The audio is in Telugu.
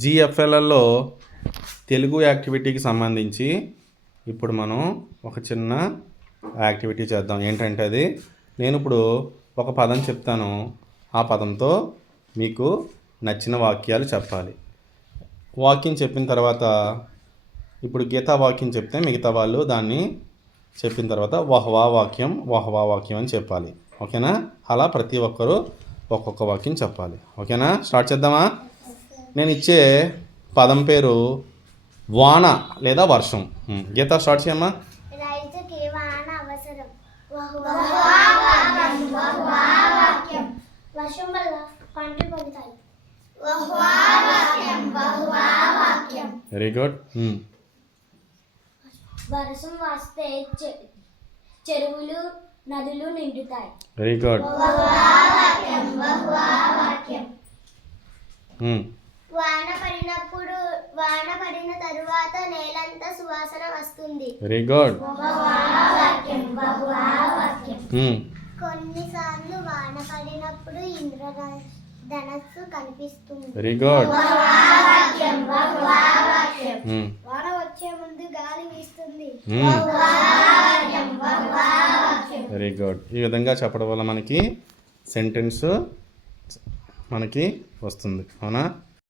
జిఎఫ్ఎల్ఎల్లో తెలుగు యాక్టివిటీకి సంబంధించి ఇప్పుడు మనం ఒక చిన్న యాక్టివిటీ చేద్దాం. ఏంటంటే అది నేను ఇప్పుడు ఒక పదం చెప్తాను, ఆ పదంతో మీకు నచ్చిన వాక్యాలు చెప్పాలి. వాక్యం చెప్పిన తర్వాత ఇప్పుడు గీతా వాక్యం చెప్తే మిగతా వాళ్ళు దాన్ని చెప్పిన తర్వాత వహ్వా వాక్యం అని చెప్పాలి. ఓకేనా? అలా ప్రతి ఒక్కరూ ఒక్కొక్క వాక్యం చెప్పాలి. ఓకేనా? స్టార్ట్ చేద్దామా? నేను ఇచ్చే పదం పేరు వాన లేదా వర్షం. గీత స్టార్ట్ చేయమ్మా. రైతుకి వాన అవసరం. వర్షం వల్ల పంటలు పండుతాయి. Very good. వర్షం వస్తే చెరువులు నదులు నిండుతాయి. Very good. వాన పడిన తరువాత నేలంతా సువాసన వస్తుంది. Very good. కొన్నిసార్లు వాన పడినప్పుడు ఇంద్రధనస్సు కనిపిస్తుంది. Very good. వాన వచ్చే ముందు గాలి వీస్తుంది. Very good. ఈ విధంగా చెప్పడం వల్ల మనకి సెంటెన్స్ మనకి వస్తుంది. అవునా?